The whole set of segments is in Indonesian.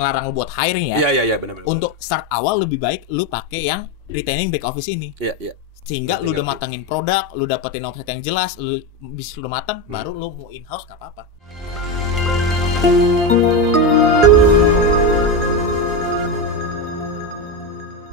ngelarang lu buat hiring ya. Iya benar. Untuk start awal lebih baik lu pakai yang retaining back office ini. Iya. Sehingga lu udah matangin produk, lu dapetin offset yang jelas, lu bisnis udah matang, baru lu mau in-house gak apa-apa.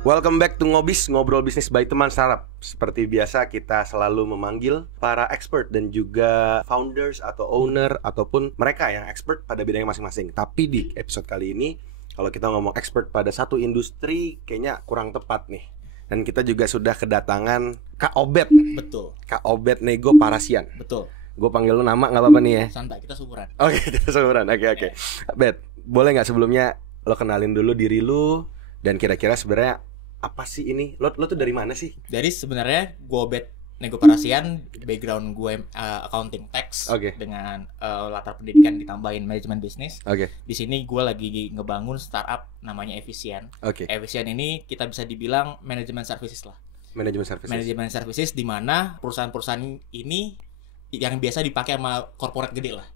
Welcome back to Ngobis, ngobrol bisnis by teman startup. Seperti biasa kita selalu memanggil para expert dan juga founders atau owner ataupun mereka yang expert pada bidangnya masing-masing. Tapi di episode kali ini kalau kita ngomong expert pada satu industri kayaknya kurang tepat nih. Dan kita juga sudah kedatangan Kak Obet. Betul. Kak Obet Nego Parasian. Betul. Gue panggil lu nama gak apa-apa nih ya? Santai, kita sumuran. Oke, kita sumuran. Oke. Bet, boleh gak sebelumnya lo kenalin dulu diri lu dan kira-kira sebenarnya apa sih ini? Lo tuh dari mana sih? Jadi sebenarnya gue Obet Nego Parasian, background gue accounting tax dengan latar pendidikan ditambahin manajemen bisnis. Di sini gue lagi ngebangun startup namanya Efisien. Efisien ini kita bisa dibilang manajemen services lah. Manajemen services di mana perusahaan-perusahaan ini yang biasa dipakai sama corporate gede lah.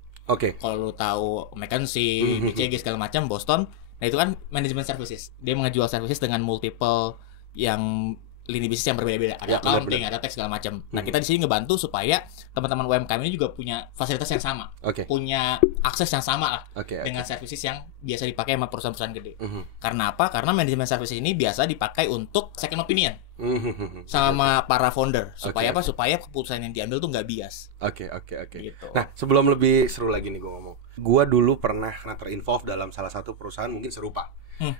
Kalau lo tahu McKinsey, BCG segala macam, Boston. Nah itu kan manajemen services. Dia menjual services dengan multiple yang lini bisnis yang berbeda-beda. Ada accounting, ada tax segala macam. Nah kita di sini ngebantu supaya teman-teman UMKM ini juga punya fasilitas yang sama, punya akses yang sama lah dengan services yang biasa dipakai sama perusahaan-perusahaan gede. Karena apa? Karena manajemen services ini biasa dipakai untuk second opinion sama para founder. Supaya apa? Supaya keputusan yang diambil tuh nggak bias. Gitu. Nah sebelum lebih seru lagi nih gue ngomong, gue dulu pernah terinvolve dalam salah satu perusahaan mungkin serupa.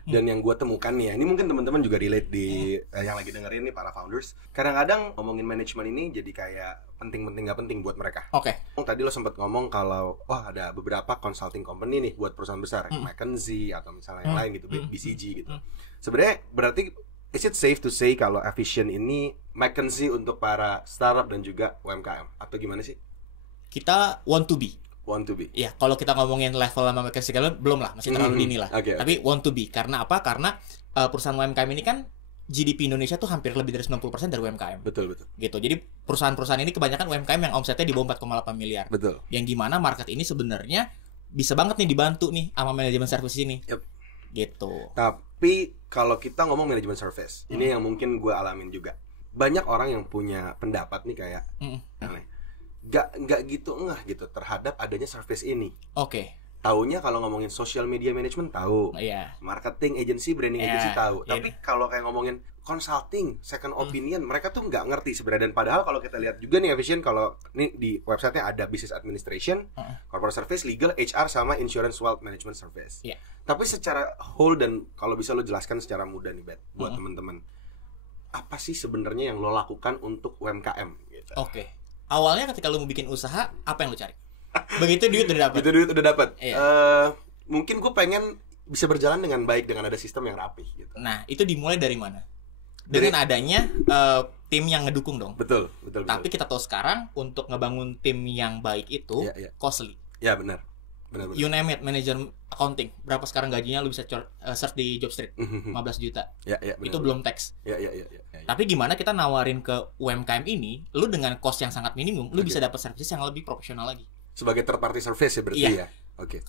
Dan yang gue temukan nih ya, ini mungkin teman-teman juga relate di yang lagi dengerin nih para founders. Kadang-kadang ngomongin manajemen ini jadi kayak penting-penting gak penting buat mereka. Tadi lo sempat ngomong kalau ada beberapa consulting company nih buat perusahaan besar, McKinsey atau misalnya yang lain gitu, BCG gitu. Sebenarnya berarti is it safe to say kalau Efisien ini McKinsey untuk para startup dan juga UMKM atau gimana sih? Kita want to be. Ya, kalau kita ngomongin level sama McKinsey belum lah, masih terlalu dini lah. Tapi want to be, karena apa? Karena perusahaan UMKM ini kan GDP Indonesia tuh hampir lebih dari 90% dari UMKM. Betul. Gitu. Jadi perusahaan-perusahaan ini kebanyakan UMKM yang omsetnya di bawah 4,8 miliar. Betul. Yang gimana market ini sebenarnya bisa banget nih dibantu nih sama manajemen service ini. Gitu. Tapi kalau kita ngomong manajemen service, ini yang mungkin gue alamin juga. Banyak orang yang punya pendapat nih kayak Gak gitu ngeh gitu terhadap adanya service ini. Taunya kalau ngomongin social media management tahu, marketing agency, branding agency tahu. Tapi kalau kayak ngomongin consulting, second opinion, mereka tuh nggak ngerti sebenarnya. Dan padahal kalau kita lihat juga nih Efisien, kalau nih di websitenya ada business administration, corporate service, legal, HR sama insurance wealth management service. Tapi secara whole dan kalau bisa lo jelaskan secara mudah nih Bet, buat teman-teman, apa sih sebenarnya yang lo lakukan untuk UMKM? Gitu. Awalnya ketika lu mau bikin usaha, apa yang lu cari? Begitu duit udah dapat. Mungkin gue pengen bisa berjalan dengan baik dengan ada sistem yang rapi gitu. Nah, itu dimulai dari mana? Dengan adanya tim yang ngedukung dong. Betul. Tapi kita tahu sekarang untuk ngebangun tim yang baik itu costly. Ya benar. You name it, manager accounting. Berapa sekarang gajinya lu bisa search di Jobstreet? 15 juta. Itu belum tax. Tapi gimana kita nawarin ke UMKM ini, lu dengan cost yang sangat minimum, lu bisa dapat services yang lebih profesional lagi. Sebagai third party service ya berarti ya.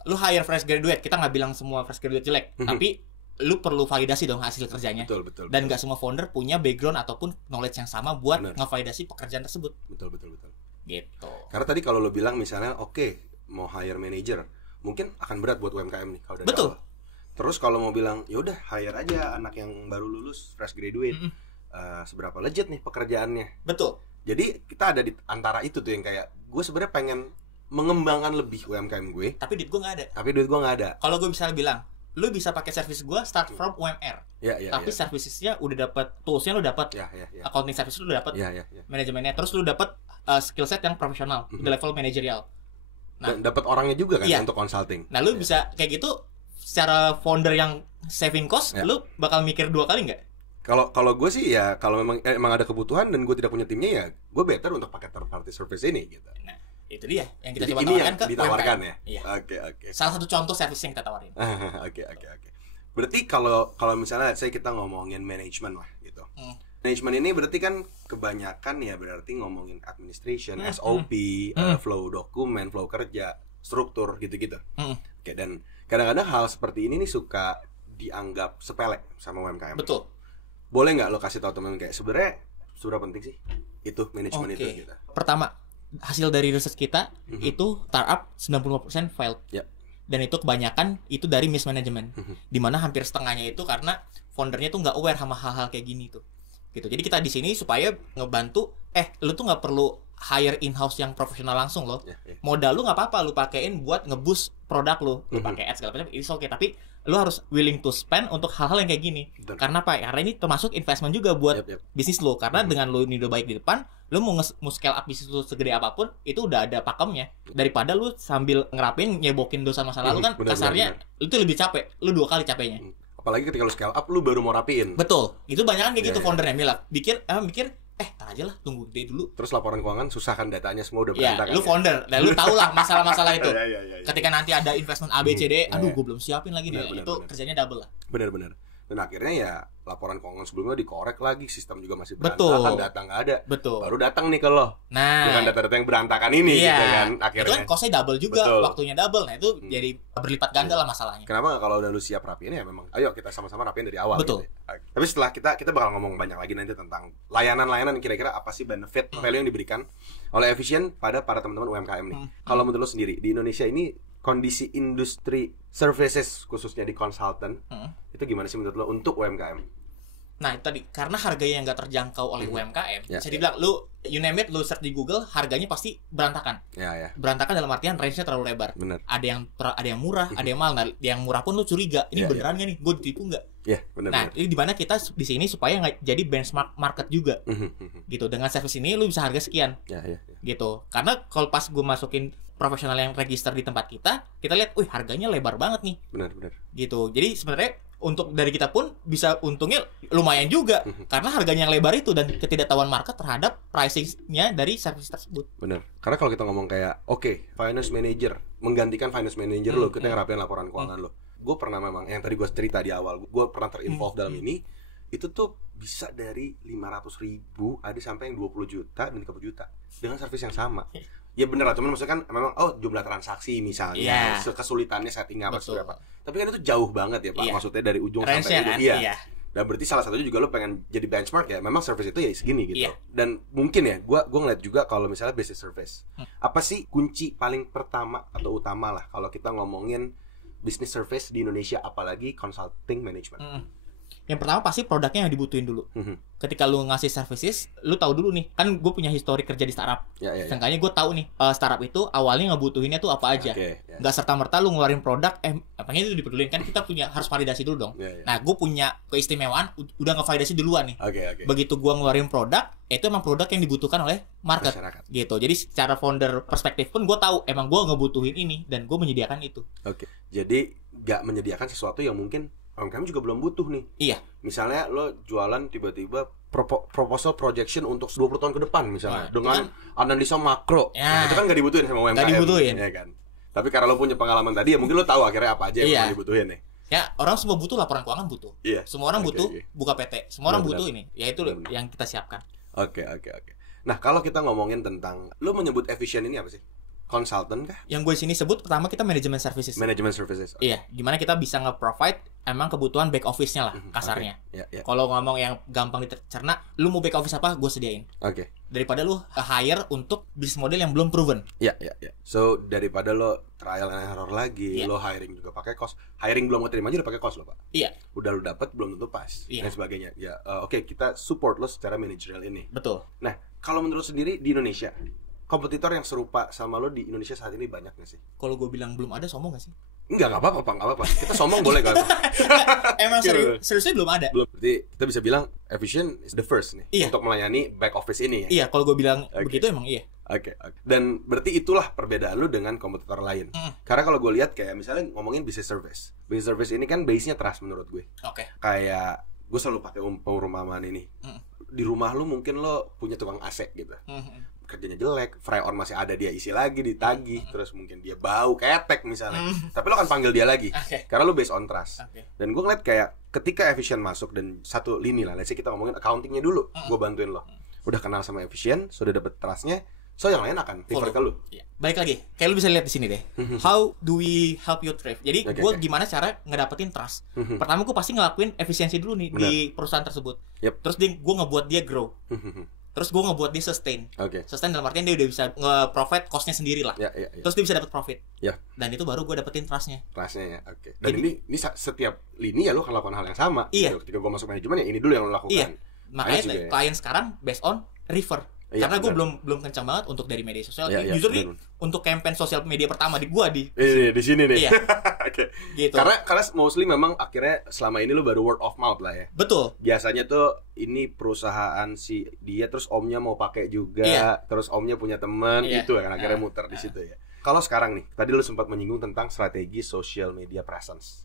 Lu hire fresh graduate, kita nggak bilang semua fresh graduate jelek, tapi lu perlu validasi dong hasil kerjanya. Betul. Dan nggak semua founder punya background ataupun knowledge yang sama buat ngevalidasi pekerjaan tersebut. Betul. Gitu. Karena tadi kalau lu bilang misalnya mau hire manager, mungkin akan berat buat UMKM nih kalau dari awal. Terus kalau mau bilang yaudah hire aja anak yang baru lulus fresh graduate, seberapa legit nih pekerjaannya. Betul. Jadi kita ada di antara itu tuh yang kayak gue sebenarnya pengen mengembangkan lebih UMKM gue. Tapi duit gue nggak ada. Kalau gue bisa bilang, lu bisa pakai service gue start from UMR. Tapi servicesnya udah dapat, toolsnya lu dapat, accounting service lu udah dapat, manajemennya, terus lu dapat skill set yang profesional, di level manajerial. Nah, dapat orangnya juga kan untuk consulting. Nah, lu bisa kayak gitu secara founder yang saving cost, lu bakal mikir 2 kali nggak? Kalau gue sih ya kalau memang ada kebutuhan dan gue tidak punya timnya ya gue better untuk pakai third party service ini gitu. Nah, itu dia yang kita coba tawarkan ke ditawarkan UMKM. Ya. Oke. Salah satu contoh service yang kita tawarin. Oke. Berarti kalau misalnya saya kita ngomongin manajemen lah gitu. Manajemen ini berarti kan kebanyakan ya berarti ngomongin administration, SOP, flow dokumen, flow kerja, struktur gitu-gitu. Dan kadang-kadang hal seperti ini nih suka dianggap sepele sama UMKM. Betul. Boleh nggak lo kasih tahu teman kayak sebenarnya seberapa penting sih itu manajemen itu gitu? Pertama, hasil dari research kita itu startup 95% failed. Yeah. Dan itu kebanyakan itu dari mismanagement. Dimana hampir setengahnya itu karena foundernya tuh nggak aware sama hal-hal kayak gini tuh. Gitu. Jadi kita di sini supaya ngebantu lu tuh nggak perlu hire in-house yang profesional langsung loh. Modal lu nggak apa-apa lu pakein buat nge-boost produk lu pakai ads segala macam, it's okay, tapi lu harus willing to spend untuk hal-hal yang kayak gini. Karena apa? Karena ini termasuk investment juga buat bisnis lu. Karena dengan lu ini udah baik di depan, lu mau scale up bisnis lu segede apapun, itu udah ada pakemnya. Daripada lu sambil ngerapin nyebokin dosa masa lalu kan kasarnya itu lebih capek. Lu 2 kali capeknya. Apalagi ketika lu scale up, lu baru mau rapiin. Betul. Itu banyak kan kayak gitu foundernya Mila. Mikir tar aja lah, tunggu gede dulu. Terus laporan keuangan susah kan, datanya semua udah berantakan. Lu founder, dan lu tau lah masalah-masalah itu. Ketika nanti ada investment A, B, C, D, aduh gue belum siapin lagi nih. Itu kerjanya double lah. Bener-bener. Dan akhirnya ya laporan keuangan sebelumnya dikorek lagi, sistem juga masih berantakan, data nggak ada. Betul. Baru datang nih ke lo. Nah, dengan data-data yang berantakan ini gitu kan akhirnya. Itu kan costnya double juga, waktunya double. Nah, itu jadi berlipat ganda lah masalahnya. Kenapa nggak kalau udah lu siap rapiin ya memang ayo kita sama-sama rapiin dari awal. Betul. Gitu. Tapi setelah kita bakal ngomong banyak lagi nanti tentang layanan-layanan kira-kira apa sih benefit value yang diberikan oleh Efficient pada para teman-teman UMKM nih. Kalau menurut lo sendiri di Indonesia ini kondisi industri services khususnya di konsultan itu gimana sih menurut lo untuk UMKM? Nah itu tadi, karena harganya yang nggak terjangkau oleh UMKM, bisa dibilang lu you name it, lu search di Google, harganya pasti berantakan. Berantakan dalam artian range-nya terlalu lebar. Ada yang murah, ada yang mahal. Nah, yang murah pun lu curiga, ini beneran nggak nih? Gue ditipu nggak? Nah, ini di mana kita di sini supaya nggak jadi benchmark market juga, gitu. Dengan service ini lu bisa harga sekian, gitu. Karena kalau pas gue masukin profesional yang register di tempat kita lihat, harganya lebar banget nih. Benar. Gitu. Jadi sebenarnya untuk dari kita pun bisa untungnya lumayan juga karena harganya yang lebar itu dan ketidaktahuan market terhadap pricing-nya dari service tersebut. Benar. Karena kalau kita ngomong kayak finance manager menggantikan finance manager lo, kita ngerapin laporan keuangan lo. Gue pernah memang yang tadi gue cerita di awal, gue pernah terinvolve dalam ini. Itu tuh bisa dari 500.000 ada sampai yang 20 juta dan 30 juta dengan service yang sama. Ya bener lah, cuman maksudnya kan memang jumlah transaksi misalnya, kesulitannya setting apa seberapa. Tapi kan itu jauh banget ya Pak, maksudnya dari ujung sampai ujung. Dan berarti salah satunya juga lo pengen jadi benchmark ya, memang service itu ya segini gitu. Dan mungkin ya, gua ngeliat juga kalau misalnya business service, apa sih kunci paling pertama atau utama lah kalau kita ngomongin business service di Indonesia, apalagi consulting management? Yang pertama pasti produknya yang dibutuhin dulu. Ketika lu ngasih services, lu tahu dulu nih, kan gue punya histori kerja di startup. Seenggaknya gue tahu nih, startup itu awalnya ngebutuhinnya tuh apa aja. Nggak serta-merta lu ngeluarin produk, apanya itu dipedulin, kan kita harus validasi dulu dong. Nah, gue punya keistimewaan, udah ngevalidasi duluan nih. Begitu gue ngeluarin produk, itu emang produk yang dibutuhkan oleh market. Gitu. Jadi secara founder perspektif pun gue tahu, emang gue ngebutuhin ini, dan gue menyediakan itu. Jadi nggak menyediakan sesuatu yang mungkin UMKM juga belum butuh nih. Misalnya lo jualan tiba-tiba proposal projection untuk 20 tahun ke depan misalnya dengan analisa makro. Nah, itu kan nggak dibutuhin sama UMKM. Nggak dibutuhin. Ya kan? Tapi karena lo punya pengalaman tadi ya mungkin lo tahu akhirnya apa aja yang dibutuhin nih. Ya, orang semua butuh laporan keuangan butuh. Semua orang butuh buka PT. Semua orang butuh ini. Ya itu yang kita siapkan. Oke. Nah, kalau kita ngomongin tentang lo menyebut Efficient ini apa sih? Consultant kah? Yang gue sini sebut pertama kita manajemen services. Manajemen services. Iya, gimana kita bisa nge-provide emang kebutuhan back office-nya lah kasarnya. Kalau ngomong yang gampang dicerna, lu mau back office apa, gue sediain. Daripada lu hire untuk bisnis model yang belum proven. So daripada lo trial and error lagi, lo hiring juga pakai cost. Hiring belum keterima aja udah pakai cost lo Pak. Udah lo dapet belum tentu pas dan sebagainya. Kita support lo secara managerial ini. Betul. Nah, kalau menurut sendiri di Indonesia kompetitor yang serupa sama lo di Indonesia saat ini banyak gak sih? Kalau gue bilang belum ada, sombong gak sih? Enggak apa-apa Pak, nggak apa-apa. Kita sombong boleh gak? Emang seriusnya belum ada. Berarti kita bisa bilang Efficient is the first nih untuk melayani back office ini ya? Kalau gue bilang begitu emang iya. Dan berarti itulah perbedaan lu dengan kompetitor lain. Karena kalau gue lihat kayak misalnya ngomongin business service. Business service ini kan base-nya trust menurut gue. Kayak gue selalu pakai perumpamaan ini. Di rumah lu mungkin lo punya tukang AC gitu. Kerjanya jelek, fry on masih ada, dia isi lagi, ditagih, terus mungkin dia bau ketek misalnya. Tapi lo akan panggil dia lagi karena lo based on trust. Dan gue ngeliat kayak ketika Efficient masuk dan satu lini lah, let's say kita ngomongin accountingnya dulu, gue bantuin lo. Udah kenal sama Efficient, sudah dapet trustnya, So yang lain akan refer ke lu. Ya. Baik lagi, kayak lu bisa lihat di sini deh. How do we help you thrive? Jadi gue gimana cara ngedapetin trust? Pertama gue pasti ngelakuin efisiensi dulu nih di perusahaan tersebut. Terus gue ngebuat dia grow. Terus gue ngebuat dia sustain. Sustain dalam artian dia udah bisa nge-profit cost-nya sendiri lah. Terus dia bisa dapat profit. Dan itu baru gue dapetin trust-nya. Trust-nya ya, oke. Dan jadi, ini setiap lini ya lo akan lakukan hal yang sama. Iya. Ketika gue masuk manajemen ya ini dulu yang lo lakukan. Iya. Makanya klien sekarang based on refer. Karena gue belum kencang banget untuk dari media sosial. Jujur nih untuk campaign sosial media pertama di sini nih. Iya. Gitu. Karena mostly memang akhirnya selama ini lu baru word of mouth lah ya. Betul. Biasanya tuh ini perusahaan si dia terus omnya mau pakai juga, terus omnya punya teman gitu kan akhirnya muter di situ ya. Kalau sekarang nih, tadi lu sempat menyinggung tentang strategi social media presence.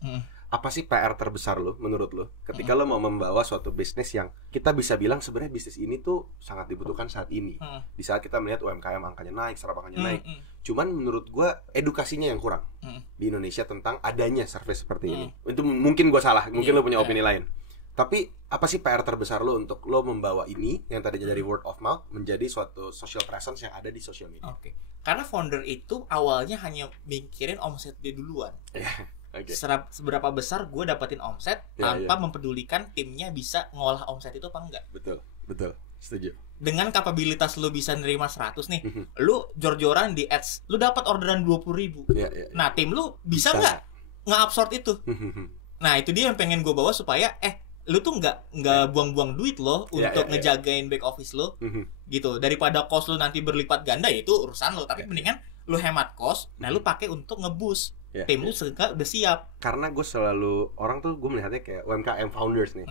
Apa sih PR terbesar lo menurut lo ketika lo mau membawa suatu bisnis yang kita bisa bilang sebenarnya bisnis ini tuh sangat dibutuhkan saat ini, di saat kita melihat UMKM angkanya naik, serap angkanya naik. Cuman menurut gue edukasinya yang kurang di Indonesia tentang adanya service seperti ini. Itu mungkin gue salah, mungkin lo punya opini lain. Tapi apa sih PR terbesar lo untuk lo membawa ini yang tadinya dari word of mouth menjadi suatu social presence yang ada di social media? Karena founder itu awalnya hanya mikirin omset dia duluan. Seberapa besar gue dapetin omset tanpa mempedulikan timnya bisa ngolah omset itu apa enggak. Betul, setuju. Dengan kapabilitas lu bisa nerima 100 nih, lu jor-joran di ads, lu dapat orderan 20.000. Nah, tim lu bisa nggak nge-absorb itu? Nah, itu dia yang pengen gue bawa supaya lu tuh nggak buang-buang duit lo untuk ngejagain back office lo, gitu. Daripada cost lu nanti berlipat ganda ya itu urusan lo, tapi mendingan lu hemat cost, nah lu pakai untuk nge-boost tim lu udah siap. Karena gue selalu orang tuh gue melihatnya kayak UMKM founders nih,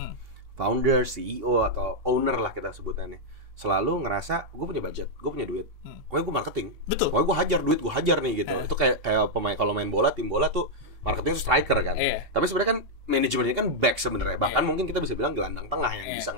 founder, CEO atau owner lah kita sebutannya, selalu ngerasa gue punya budget, gue punya duit, pokoknya gue marketing, pokoknya gue hajar duit, gue hajar nih gitu. Itu kayak pemain kalau main bola, tim bola tuh marketing itu striker kan. Tapi sebenarnya kan manajemennya kan back sebenarnya. Bahkan mungkin kita bisa bilang gelandang tengah yang bisa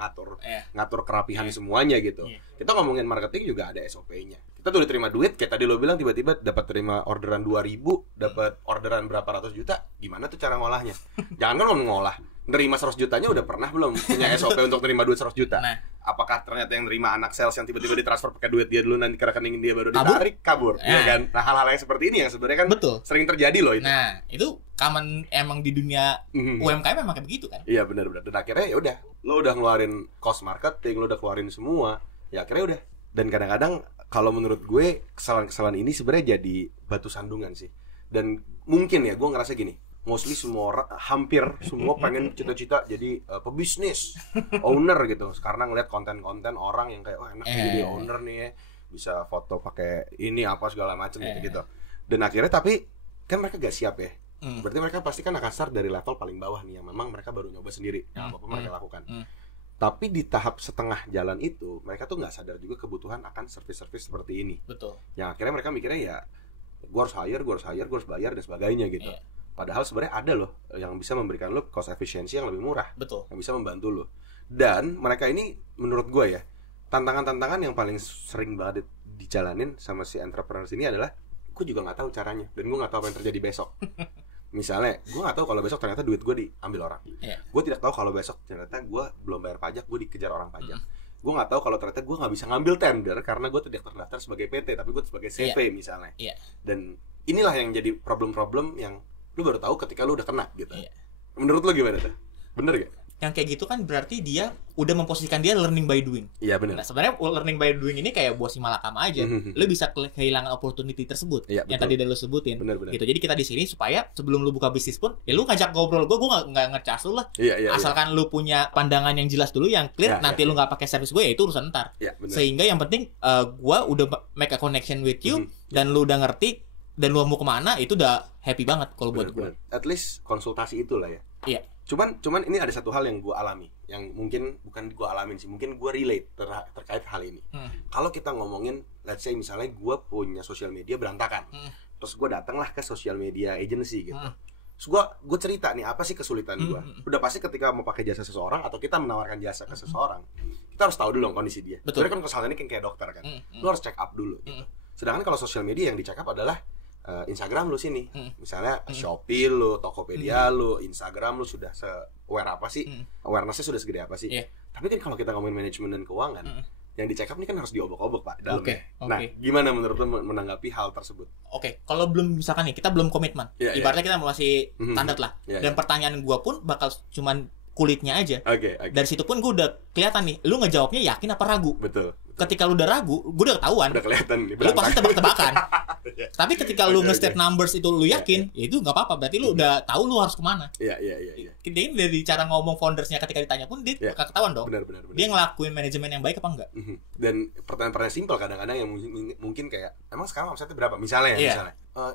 ngatur kerapihan semuanya gitu. Kita ngomongin marketing juga ada SOP-nya. Kita tuh diterima duit, kayak tadi lo bilang tiba-tiba dapat terima orderan 2.000, dapat orderan berapa ratus juta, gimana tuh cara ngolahnya? Jangan kan lo ngolah, nerima 100 jutanya udah pernah belum punya SOP untuk terima duit 100 juta? Apakah ternyata yang nerima anak sales yang tiba-tiba ditransfer pakai duit dia dulu nanti ke rekening dia baru ditarik kabur, ya kan? Nah, hal-hal yang seperti ini yang sebenarnya kan sering terjadi loh itu. Nah, itu common emang di dunia UMKM memang kayak begitu kan? Iya benar-benar. Dan akhirnya ya udah, lo udah ngeluarin cost marketing, lo udah keluarin semua, ya akhirnya udah. Dan kadang-kadang kalau menurut gue kesalahan-kesalahan ini sebenarnya jadi batu sandungan sih. Dan mungkin ya gue ngerasa gini, mostly semua orang, hampir semua pengen cita-cita jadi pebisnis, owner gitu. Karena ngeliat konten-konten orang yang kayak enak jadi owner nih ya, bisa foto pakai ini apa segala macam gitu. Dan akhirnya tapi kan mereka gak siap ya. Berarti mereka pasti kan akan start dari level paling bawah nih yang memang mereka baru nyoba sendiri, yang apa mereka lakukan. Tapi di tahap setengah jalan itu mereka tuh nggak sadar juga kebutuhan akan service-service seperti ini. Yang akhirnya mereka mikirnya ya, gue harus bayar dan sebagainya gitu. Padahal sebenarnya ada loh yang bisa memberikan lo cost efficiency yang lebih murah, yang bisa membantu lo. Dan mereka ini menurut gue ya, tantangan-tantangan yang paling sering banget dijalanin sama si entrepreneurs ini adalah gue juga nggak tahu caranya dan gue nggak tahu apa yang terjadi besok. Misalnya, gue gak tahu kalau besok ternyata duit gue diambil orang. Gue tidak tahu kalau besok ternyata gue belum bayar pajak, gue dikejar orang pajak. Gue gak tahu kalau ternyata gue gak bisa ngambil tender karena gue tidak terdaftar sebagai PT, tapi gue sebagai CV misalnya. Dan inilah yang jadi problem-problem yang lu baru tahu ketika lu udah kena gitu. Menurut lu gimana tuh? Bener gak? Yang kayak gitu kan berarti dia udah memposisikan dia learning by doing. Iya benar. Nah, sebenarnya learning by doing ini kayak buah si malakama aja. Lu bisa kehilangan opportunity tersebut yang tadi udah lu sebutin. Bener. Gitu. Jadi kita di sini supaya sebelum lu buka bisnis pun, ya lu ngajak ngobrol gue nggak ngecas lu lah. Asalkan lu punya pandangan yang jelas dulu, yang clear. Nanti lu nggak pakai service gue, ya itu urusan ntar. Sehingga yang penting gue udah make a connection with you dan lu udah ngerti dan lu mau kemana, itu udah happy banget kalau buat gue. At least konsultasi itulah ya. Iya. Cuman ini ada satu hal yang gue alami, yang mungkin bukan gue alamin sih, mungkin gue relate terkait hal ini. Kalau kita ngomongin, let's say misalnya gue punya sosial media berantakan, terus gue datanglah ke sosial media agency gitu. Terus gue cerita nih apa sih kesulitan gue. Udah pasti ketika mau pakai jasa seseorang atau kita menawarkan jasa ke seseorang, kita harus tahu dulu dong kondisi dia. Sebenarnya kan kesalahan ini kayak dokter kan, lu harus check up dulu gitu. Sedangkan kalau sosial media yang di check up adalah Instagram lu sini, misalnya Shopee lu, Tokopedia lu, Instagram lu sudah se-aware apa sih, awareness-nya sudah segede apa sih. Tapi kan kalau kita ngomongin manajemen dan keuangan, yang di check up ini kan harus diobok-obok Pak dalamnya. Nah, gimana menurut lo menanggapi hal tersebut? Kalau belum misalkan nih kita belum komitmen, ibaratnya kita masih standar lah. Dan pertanyaan gue pun bakal cuman kulitnya aja. Dari situ pun gue udah kelihatan nih, lu ngejawabnya yakin apa ragu. Betul. Ketika lu udah ragu, gue udah ketahuan. Udah kelihatan nih. Lu pasti tebak-tebakan. Tapi ketika lu nge-state numbers itu lu yakin, ya itu nggak apa-apa. Berarti lu udah tahu lu harus kemana. Iya. Jadi dari cara ngomong foundersnya ketika ditanya pun dia bakal ketahuan dong. Benar. Dia ngelakuin manajemen yang baik apa enggak. Dan pertanyaan-pertanyaan simpel kadang-kadang yang mungkin kayak, emang sekarang omsetnya berapa? Misalnya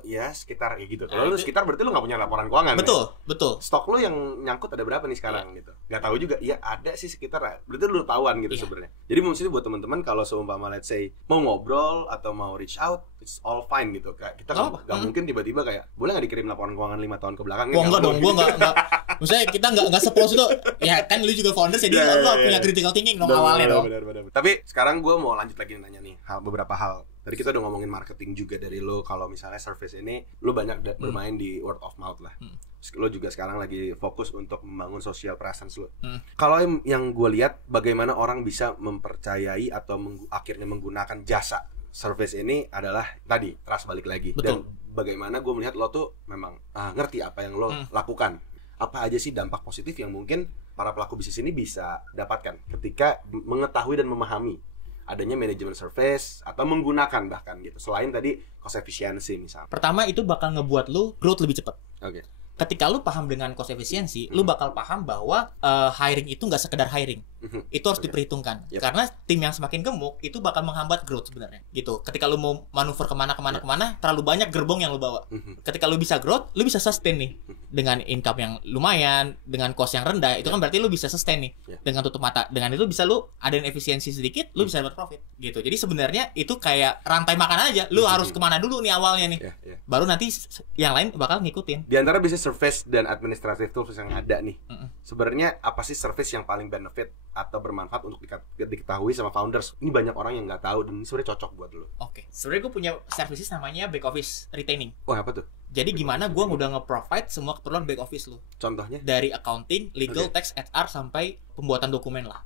ya sekitar ya gitu. Kalau lu sekitar berarti lu nggak punya laporan keuangan. Betul. Stok lu yang nyangkut ada berapa nih sekarang gitu. Nggak tahu juga. Iya ada sih sekitar. Berarti lu tahuan gitu sebenarnya. Jadi maksudnya buat teman-teman kalau seumpama let's say mau ngobrol atau mau reach out, it's all fine gitu. Kayak kita nggak mungkin tiba-tiba kayak boleh nggak dikirim laporan keuangan 5 tahun ke belakang? Enggak dong, gua nggak. Maksudnya kita nggak sepos itu. Ya kan lu juga founder jadi lu punya critical thinking dong awalnya dong. Benar. Tapi sekarang gue mau lanjut lagi nanya nih beberapa hal. Tadi kita udah ngomongin marketing juga dari lo. Kalau misalnya service ini lo banyak bermain di word of mouth lah. Lo juga sekarang lagi fokus untuk membangun social presence lo. Kalau yang gue lihat bagaimana orang bisa mempercayai atau akhirnya menggunakan jasa service ini adalah tadi trust balik lagi. Betul. Dan bagaimana gue melihat lo tuh memang ngerti apa yang lo lakukan. Apa aja sih dampak positif yang mungkin para pelaku bisnis ini bisa dapatkan ketika mengetahui dan memahami adanya manajemen service atau menggunakan bahkan gitu. Selain tadi cost efficiency misalnya. Pertama itu bakal ngebuat lu growth lebih cepat. Ketika lu paham dengan cost efficiency, lu bakal paham bahwa hiring itu nggak sekedar hiring. Itu harus diperhitungkan. Karena tim yang semakin gemuk itu bakal menghambat growth sebenarnya. Gitu. Ketika lu mau manuver kemana, terlalu banyak gerbong yang lu bawa. Ketika lu bisa growth, lu bisa sustain nih. Dengan income yang lumayan, dengan cost yang rendah, itu kan berarti lu bisa sustain nih. Dengan tutup mata. Dengan itu bisa lu adain efisiensi sedikit, lu bisa dapat profit. Gitu. Jadi sebenarnya itu kayak rantai makan aja. Lu harus kemana dulu nih awalnya nih. Baru nanti yang lain bakal ngikutin. Di antara bisnis service dan administrative tools yang ada nih, sebenarnya apa sih service yang paling benefit atau bermanfaat untuk diketahui sama founders? Ini banyak orang yang nggak tahu dan sebenarnya cocok buat lo. Sebenarnya gue punya services namanya back office retaining. Apa tuh? Jadi gimana gue udah nge-provide semua keperluan back office lo. Contohnya? Dari accounting, legal, tax, HR sampai pembuatan dokumen lah.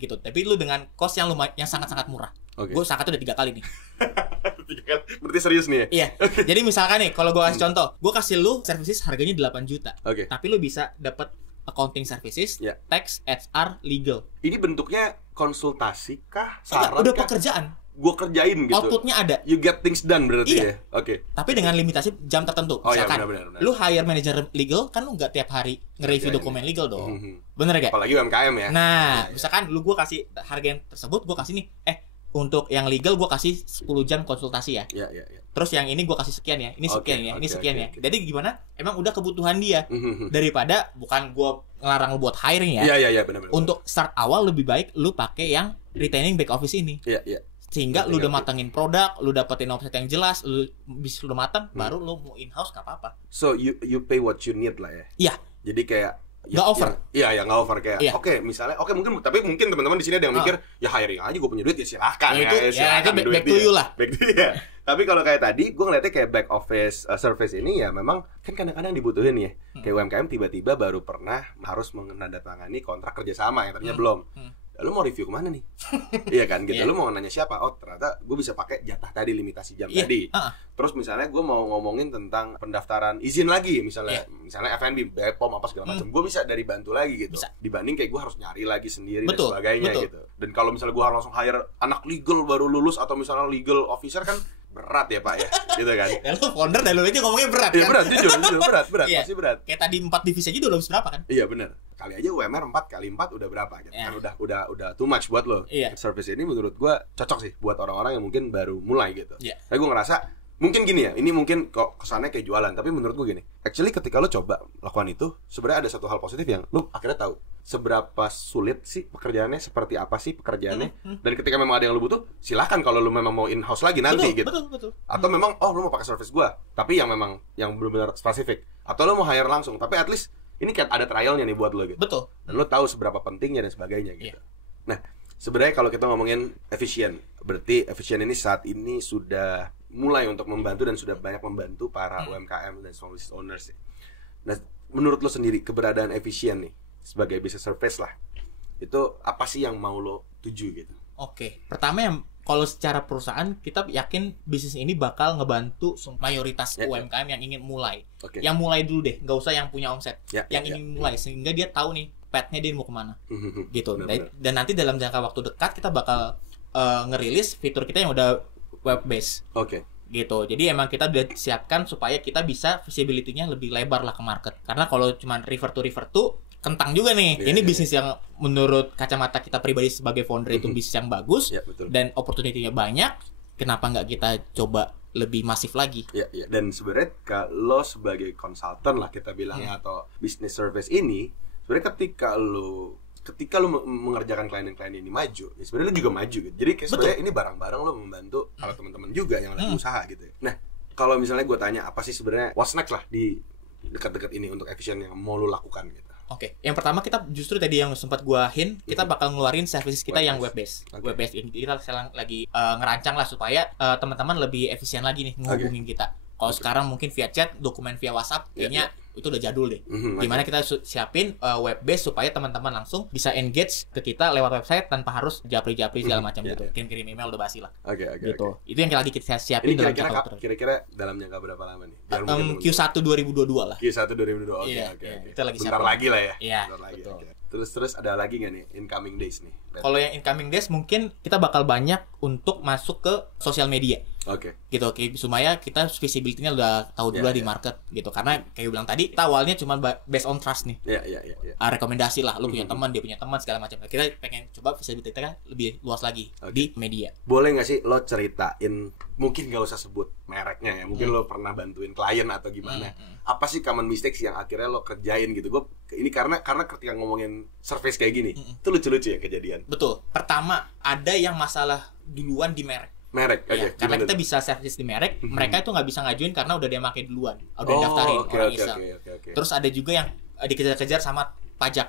Gitu. Tapi lu dengan cost yang lumayan, yang sangat-sangat murah. Gue udah 3 kali nih. 3 kali? Berarti serius nih ya? Iya. Jadi misalkan nih, kalau gue kasih contoh, gue kasih lu services harganya 8 juta. Tapi lu bisa dapat accounting services, tax, HR, legal. Ini bentuknya konsultasi kah? Saran udah kah? pekerjaan. Gue kerjain gitu. Outputnya ada. You get things done berarti ya. Tapi dengan limitasi jam tertentu. Misalkan, benar. lu hire manager legal kan lu nggak tiap hari nge-review dokumen legal dong. Bener gak? Apalagi UMKM ya. Nah, misalkan gue kasih harga yang tersebut, gue kasih nih, untuk yang legal gue kasih 10 jam konsultasi ya. Terus yang ini gue kasih sekian ya, ini sekian ya, ini sekian ya. Jadi gimana? Emang udah kebutuhan dia. Daripada bukan gue ngelarang lu buat hiring ya. Iya, benar. Untuk start awal lebih baik lu pakai yang retaining back office ini. Sehingga lu udah matangin produk, lu dapetin omset yang jelas, lu bisa udah matang, baru lu mau in-house gak apa-apa. So you pay what you need lah ya. Iya. Jadi kayak nggak over. Iya, nggak over kayak. Misalnya, mungkin teman-teman di sini ada yang mikir, ya hiring aja, gue punya duit ya silahkan itu back to you lah. Tapi kalau kayak tadi, gue ngeliatnya kayak back office service ini ya memang kan kadang-kadang dibutuhin ya. Kayak UMKM tiba-tiba baru pernah harus menandatangani kontrak kerjasama yang tadinya belum. Lu mau review kemana nih? Iya kan gitu. Lu mau nanya siapa? Oh ternyata gue bisa pakai jatah tadi, limitasi jam tadi. Terus misalnya gue mau ngomongin tentang pendaftaran izin lagi, misalnya FNB, BPOM apa segala macam. Gue bisa dari bantu lagi gitu. Dibanding kayak gue harus nyari lagi sendiri dan sebagainya gitu. Dan kalau misalnya gue harus langsung hire anak legal baru lulus atau misalnya legal officer kan berat ya Pak ya, gitu kan. Lu founder dan lu aja ngomongnya berat kan? Iya berat, jujur berat, pasti berat. Kayak tadi 4 divisi aja udah berapa kan? Iya benar. Kali aja UMR 4 kali 4 udah berapa gitu. Kan udah too much buat lo. Service ini menurut gua cocok sih buat orang-orang yang mungkin baru mulai gitu. Tapi gua ngerasa mungkin gini ya, ini mungkin kok kesannya kayak jualan, tapi menurut gue gini, actually ketika lo coba lakukan itu, sebenarnya ada satu hal positif yang lo akhirnya tahu seberapa sulit sih pekerjaannya, seperti apa sih pekerjaannya, dan ketika memang ada yang lo butuh, silakan kalau lo memang mau in-house lagi nanti gitu. Betul. Atau memang, lo mau pakai service gue, tapi yang memang yang benar-benar spesifik, atau lo mau hire langsung, tapi at least ini kayak ada trialnya nih buat lo gitu. Betul. Dan lo tahu seberapa pentingnya dan sebagainya gitu. Nah, sebenarnya kalau kita ngomongin efisien, berarti efisien ini saat ini sudah mulai untuk membantu dan sudah banyak membantu para UMKM dan small business owners ya. Nah, menurut lo sendiri keberadaan efisien nih sebagai business service lah, itu apa sih yang mau lo tuju gitu? Oke. Pertama yang kalau secara perusahaan kita yakin bisnis ini bakal ngebantu mayoritas UMKM yang ingin mulai. Yang mulai dulu deh, nggak usah yang punya omset. Yang ingin mulai sehingga dia tahu nih path-nya dia mau kemana. Gitu. Dan nanti dalam jangka waktu dekat kita bakal ngerilis fitur kita yang udah web base. Gitu. Jadi emang kita udah siapkan supaya kita bisa visibility-nya lebih lebar lah ke market. Karena kalau cuma refer to kentang juga nih. Ini bisnis yang menurut kacamata kita pribadi sebagai founder itu bisnis yang bagus dan opportunity-nya banyak. Kenapa nggak kita coba lebih masif lagi? Dan sebenarnya kalau sebagai konsultan lah kita bilang atau business service ini, sebenarnya ketika lu mengerjakan klien-klien ini maju, ya sebenarnya lu juga maju gitu. Jadi sebenarnya ini barang-barang lu membantu para teman-teman juga yang lagi usaha gitu. Nah, kalau misalnya gue tanya apa sih sebenarnya what's next lah di dekat-dekat ini untuk efisien yang mau lu lakukan gitu. Yang pertama kita justru tadi yang sempat gua hint, kita bakal ngeluarin services kita yang web based. Web based ini kita sekarang lagi ngerancang lah supaya teman-teman lebih efisien lagi nih menghubungin kita. Kalau sekarang mungkin via chat, dokumen via WhatsApp, kayaknya itu udah jadul deh. Gimana kita siapin web base supaya teman-teman langsung bisa engage ke kita lewat website tanpa harus japri-japri segala macam gitu. Kirim-kirim email udah basi lah. Gitu. Itu yang lagi kita siapin dalam kira-kira dalam jangka berapa lama nih? Q1 2022 lah. Q1 2022. Oke. Kita lagi bentar lagi lah ya. Iya. Terus ada lagi nggak nih incoming days nih? Kalau yang incoming days mungkin kita bakal banyak untuk masuk ke sosial media. Gitu, supaya kita visibility-nya udah tahu dulu di market gitu. Karena kayak bilang tadi, kita awalnya cuma based on trust nih. Rekomendasi lah, lu punya teman, dia punya teman segala macam. Kita pengen coba visibility kita lebih luas lagi di media. Boleh nggak sih lo ceritain, mungkin nggak usah sebut mereknya ya, mungkin lo pernah bantuin klien atau gimana? Apa sih common mistakes yang akhirnya lo kerjain gitu? Ini karena ketika ngomongin service kayak gini, itu lucu-lucu ya kejadian. Betul. Pertama, ada yang masalah duluan di merek. Karena kita bisa service di merek, mereka itu nggak bisa ngajuin karena udah dia pakai duluan, udah daftarin orang iseng. Terus ada juga yang dikejar-kejar sama pajak.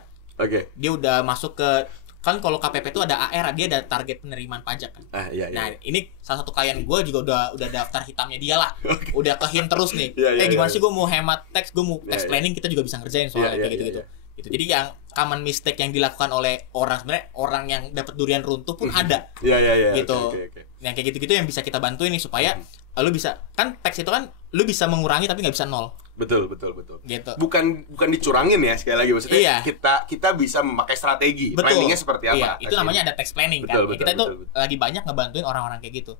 Dia udah masuk ke, kan kalau KPP itu ada AR, dia ada target penerimaan pajak kan. Nah, ini salah satu klien gue juga udah daftar hitamnya dia lah. Udah ke hint terus nih. Gimana sih gue mau hemat tax, gue mau tax planning, kita juga bisa ngerjain soalnya kayak gitu-gitu. Jadi yang common mistake yang dilakukan oleh sebenarnya orang yang dapat durian runtuh pun ada. Gitu. Yang kayak gitu-gitu yang bisa kita bantuin nih supaya lu bisa, kan tax itu kan lu bisa mengurangi tapi nggak bisa nol. Betul. Gitu. Bukan dicurangin ya, sekali lagi maksudnya kita bisa memakai strategi. Planningnya seperti apa? Itu namanya ada tax planning kan. Kita tuh lagi banyak ngebantuin orang-orang kayak gitu.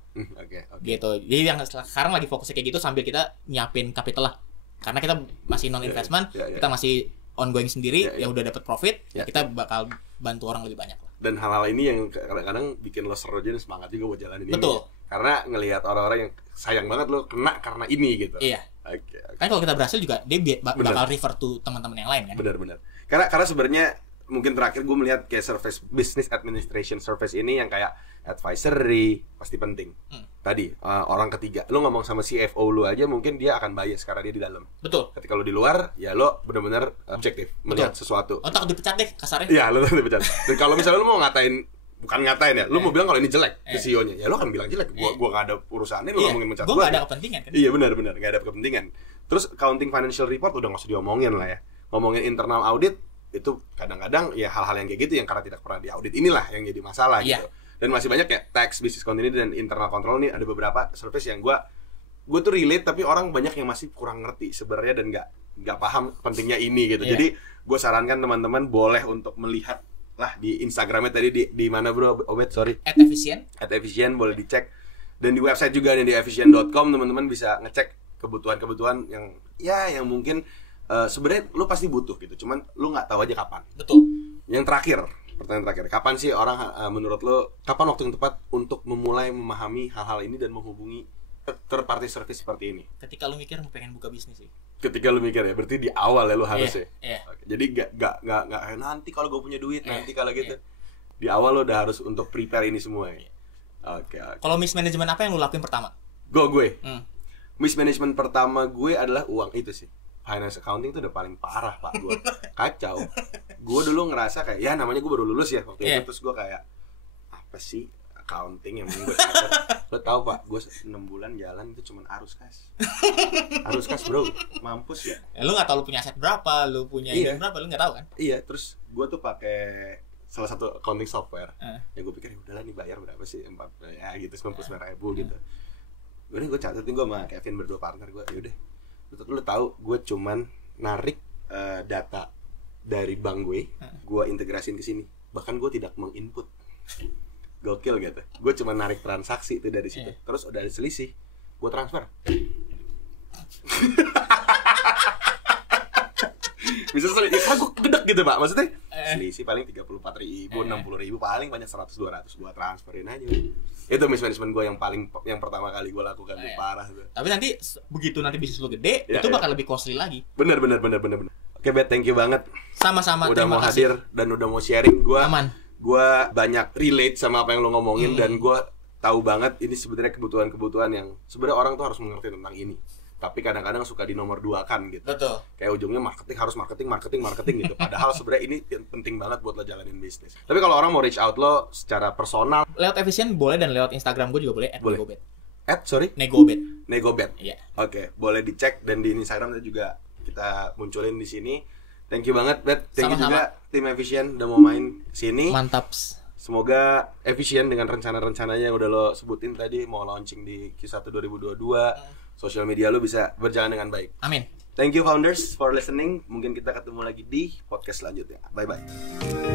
Gitu. Jadi yang sekarang lagi fokusnya kayak gitu sambil kita nyiapin capital lah. Karena kita masih non investment, kita masih ongoing sendiri, yang udah dapat profit, kita bakal bantu orang lebih banyak lah. Dan hal-hal ini yang kadang-kadang bikin lo seru aja dan semangat juga buat jalanin ini. Betul. Karena ngelihat orang-orang yang sayang banget lo kena karena ini gitu. Kan kalau kita berhasil juga dia bakal refer to teman-teman yang lain kan. Benar. Karena sebenarnya mungkin terakhir gue melihat kayak service business administration service ini yang kayak advisory pasti penting. Tadi orang ketiga, lo ngomong sama CFO lu aja mungkin dia akan bias karena dia di dalam. Betul. Ketika lo di luar, ya lo benar-benar objektif melihat sesuatu. Takut dipecat deh kasarnya. Iya, lo takut dipecat. Dan kalau misalnya lo mau bukan ngatain ya, lo mau bilang kalau ini jelek ke CEO-nya, ya lo akan bilang jelek. Gua nggak ada urusannya, lo ngomongin mencat gua nggak ada kepentingan kan. Iya benar, nggak ada kepentingan. Terus accounting financial report udah nggak usah diomongin lah ya. Ngomongin internal audit itu kadang-kadang ya hal-hal yang kayak gitu yang karena tidak pernah diaudit inilah yang jadi masalah gitu. Dan masih banyak ya tax, business continuity dan internal control nih, ada beberapa service yang gue tuh relate tapi orang banyak yang masih kurang ngerti sebenarnya dan nggak paham pentingnya ini gitu. Jadi gue sarankan teman-teman boleh untuk melihat lah di Instagramnya tadi di mana bro Obed @efficient boleh dicek, dan di website juga nih di efficient.com teman-teman bisa ngecek kebutuhan-kebutuhan yang mungkin sebenarnya lu pasti butuh gitu, cuman lu nggak tahu aja kapan. Betul. Yang pertanyaan terakhir, kapan sih orang menurut lo, kapan waktu yang tepat untuk memulai memahami hal-hal ini dan menghubungi third party service seperti ini? Ketika lu mikir mau pengen buka bisnis sih. Ketika lu mikir ya, berarti di awal ya lu harus Jadi nggak nanti kalau gue punya duit, nanti kalau gitu. Di awal lo udah harus untuk prepare ini semua ya. Kalau mismanagement apa yang lu lakuin pertama? Gue. Mismanagement pertama gue adalah uang itu sih. Finance accounting tuh udah paling parah pak, gue kacau. Gue dulu ngerasa kayak ya namanya gue baru lulus ya waktu itu, terus gue kayak apa sih accounting yang gue catat. Lo tau pak, gue 6 bulan jalan itu cuma arus kas bro, mampus ya. Lu nggak tahu lu punya aset berapa, lu punya ini berapa, lu nggak tahu kan? Iya, terus gue tuh pakai salah satu accounting software. Yang gue pikir udahlah nih bayar berapa sih, 99.000 gitu. Gue catetin, gue sama Kevin berdua partner gue, yaudah lu tahu gue cuman narik data dari bank gue integrasin ke sini, bahkan gue tidak menginput. Gokil gitu, gue cuma narik transaksi itu dari situ, terus udah ada selisih gue transfer. Bisa selisih, karena gue gedek gitu pak, maksudnya selisih paling 34.000, 60.000, paling banyak 100-200 gue transferin aja. Itu mismanagement gue yang pertama kali gue lakukan, tuh parah tuh. Tapi nanti begitu nanti bisnis lu gede, itu bakal lebih costly lagi. Bener. Oke Bet, thank you banget. Sama-sama, udah mau kasih. Hadir dan udah mau sharing. Gue banyak relate sama apa yang lo ngomongin, dan gue tahu banget ini sebenarnya kebutuhan yang sebenarnya orang tuh harus mengerti tentang ini. Tapi kadang-kadang suka di nomor 2-kan gitu. Betul. Kayak ujungnya harus marketing gitu. Padahal sebenarnya ini penting banget buat lo jalanin bisnis. Tapi kalau orang mau reach out lo secara personal, lewat Efisien boleh, dan lewat Instagram gue juga boleh. Boleh. Negobet. Iya. Oke, boleh dicek, dan di Instagram juga kita munculin di sini. Thank you banget, Bet. Thank you juga tim Efisien udah mau main sini. Mantap. Semoga Efisien dengan rencana-rencananya yang udah lo sebutin tadi, mau launching di Q1 2022, sosial media lo bisa berjalan dengan baik. Amin. Thank you founders for listening. Mungkin kita ketemu lagi di podcast selanjutnya. Bye-bye.